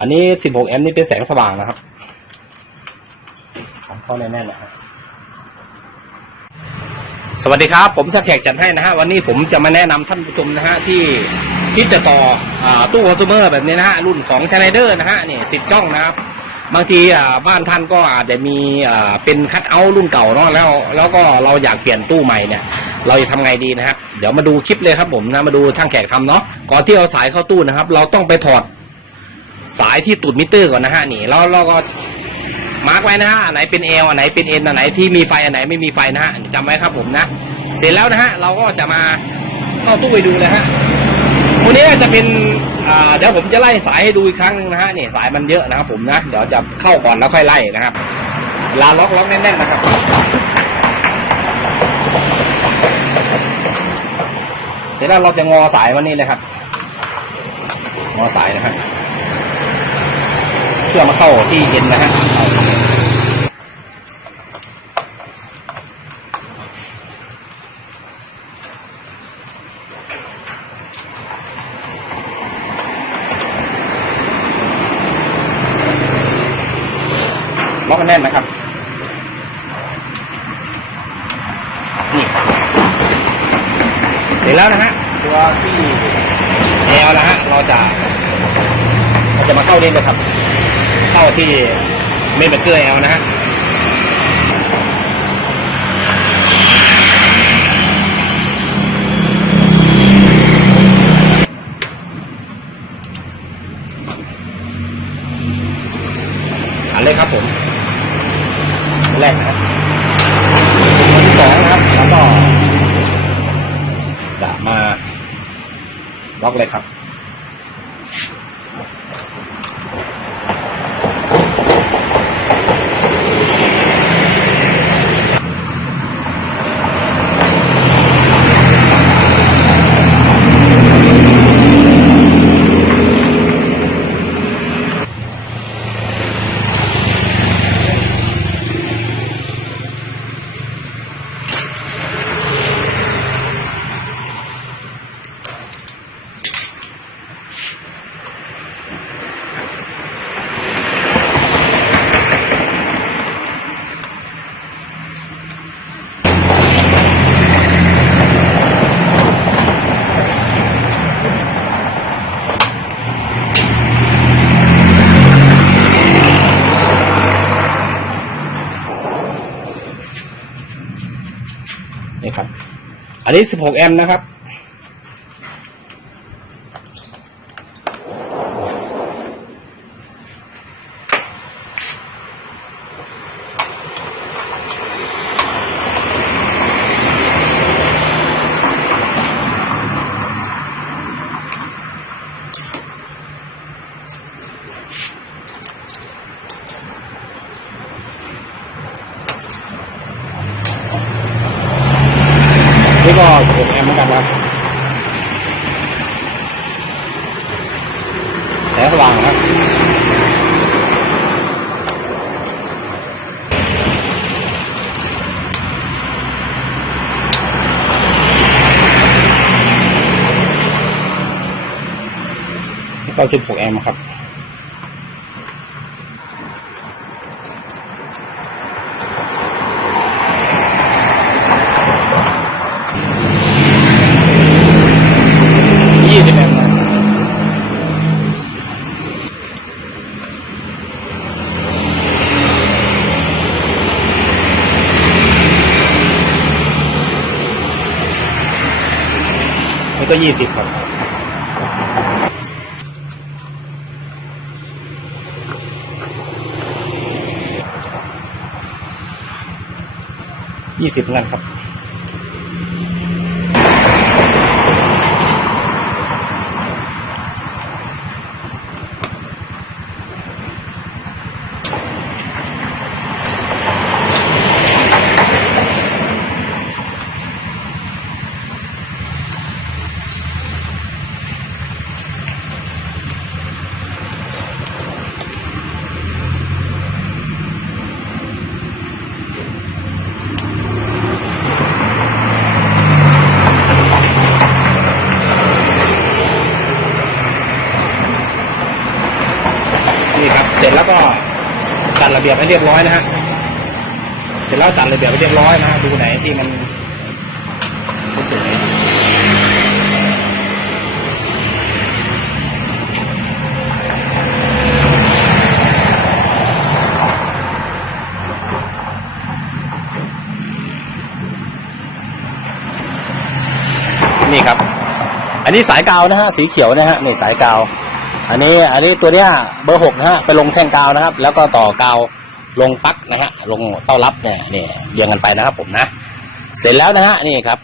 อันนี้ 16 แอมป์นี่เป็นแสงสว่างนะครับเข้าแน่นๆนะฮะสวัสดีครับ ผมช่างแขกจัดให้นะฮะวันนี้ผมจะมาแนะนำท่านผู้ชมนะฮะที่ที่จะต่ออตู้คอน sumer แบบนี้นะฮะรุ่นของชไนเดอร์นะฮะนี่สิบช่องนะครับ บางทีอ่าบ้านท่านก็อาจจะมีอ่าเป็นคัทเอาท์รุ่นเก่าเนาะแล้ว แล้วก็เราอยากเปลี่ยนตู้ใหม่เนี่ยเราจะทำไงดีนะฮะเดี๋ยวมาดูคลิปเลยครับผมนะมาดูช่างแขกทำเนาะก่อนที่เอาสายเข้าตู้นะครับ เราต้องไปถอด สายที่ตูดมิเตอร์ก่อนนะฮะนี่แล้วเราก็มาร์กไว้นะฮะอันไหนเป็นเอลอันไหนเป็นเอ็นอันไหนที่มีไฟอันไหนไม่มีไฟนะฮะจำไว้ครับผมนะ เสร็จแล้วนะฮะเราก็จะมาเข้าตู้ไปดูเลยฮะตัวนี้จะเป็นเดี๋ยวผมจะไล่สายให้ดูอีกครั้งหนึงนะฮะนี่สายมันเยอะนะครับผมนะเดี๋ยวจะเข้าก่อนแล้วค่อยไล่นะครับลาล็อกล็อกแน่นๆนะครับเสร็จแล้วเราจะงอสายมันนี่เลยครับ งอสายนะครับ เพื่อมาเข้าที่เย็นนะฮะล็อกแน่นนะครับ นี่เสร็จแล้วนะฮะ ตัวที่แนวนะฮะ เราจะเราจะมาเข้านี่เลยครับ เข้าที่เมนเบเกอร์แอลนะฮะอันเลยครับผมแรกนะครับอันที่สองนะครับ แล้วก็จะมาล็อกเลยครับ นี่ครับ อันนี้ 16 แอมป์นะครับ อ 91แอมป์นกันครับแสงสว่างครับ96แอมป์ครับ ก็ยี่สิบครับยี่สิบนั่นครับ ครับ เสร็จแล้วก็จัดระเบียบให้เรียบร้อยนะฮะ เสร็จแล้วจัดระเบียบให้เรียบร้อยนะฮะ ดูไหนที่มันไม่สวยนี่ครับ อันนี้สายกาวนะฮะ สีเขียวนะฮะ นี่สายกาว อันนี้อันนี้ตัวเนี้ยเบอร์หกนะฮะไปลงแท่งกาวนะครับ แล้วก็ต่อกาวลงปักนะฮะลงเต้ารับเนี่ยนี่เรียงกันไปนะครับผมนะ เสร็จแล้วนะฮะนี่ครับ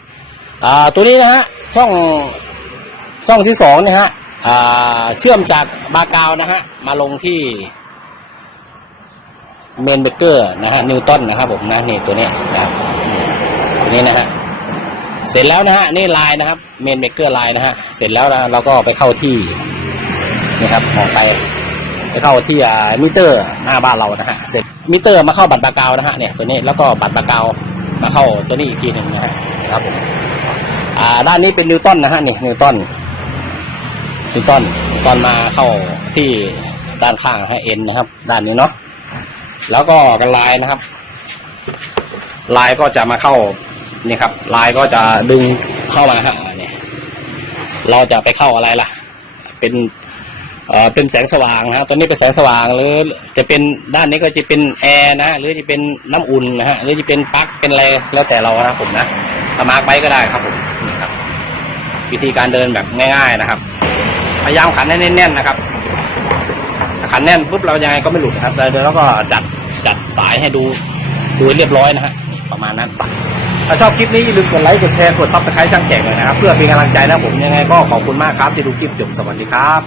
อ่าตัวนี้นะฮะช่องช่องที่สองนี่ยฮะอ่าเชื่อมจากบากาวนะฮะมาลงที่เมนเบเกอร์นะฮะนิวตันนะครับผมนะนี่ตัวเนี้ยนะครับนี่ตัวนี้นะฮะเสร็จแล้วนะฮะนี่ลายนะครับเมนเบเกอร์ลายนะฮะเสร็จแล้วนะเราก็ไปเข้าที่ นะครับมองไปไปเข้าที่มิเตอร์หน้าบ้านเรานะฮะเสร็จมิเตอร์มาเข้าบัตรบากาวนะฮะเนี่ยตัวนี้แล้วก็บัตรบากาวมาเข้าตัวนี้อีกทีหนึ่งนะฮะครับผมอ่าด้านนี้เป็นนิวตันนะฮะนี่นิวตันนิวตันนิวตันมาเข้าที่ด้านข้างให้เอ็นนะครับ ด้านนี้เนาะแล้วก็กันลายนะครับ ลายก็จะมาเข้านี่ครับ ลายก็จะดึงเข้ามาฮะเนี่ยเราจะไปเข้าอะไรล่ะ เป็น เอ่อเป็นแสงสว่างนะฮะตัวนี้เป็นแสงสว่างหรือจะเป็นด้านนี้ก็จะเป็นแอร์นะหรือจะเป็นน้ำอุ่นนะฮะหรือจะเป็นปลั๊กเป็นอะไรแล้วแต่เรานะครับผมนะถ้ามาร์กไว้ก็ได้ครับผมนี่ครับ วิธีการเดินแบบง่าย ๆนะครับ พยายามขันให้แน่นๆนะครับขันแน่นปุ๊บเรายังไงก็ไม่หลุดครับแล้วเราก็จัดจัดสายให้ดูดูเรียบร้อยนะฮะประมาณนั้นถ้าชอบคลิปนี้อย่าลืมกดไลค์กดแชร์กดซับสไครต์ช่างแข่งเลยนะครับ เพื่อเป็นกำลังใจนะผมยังไงก็ขอบคุณมากครับที่ดูคลิปจบสวัสดีครับ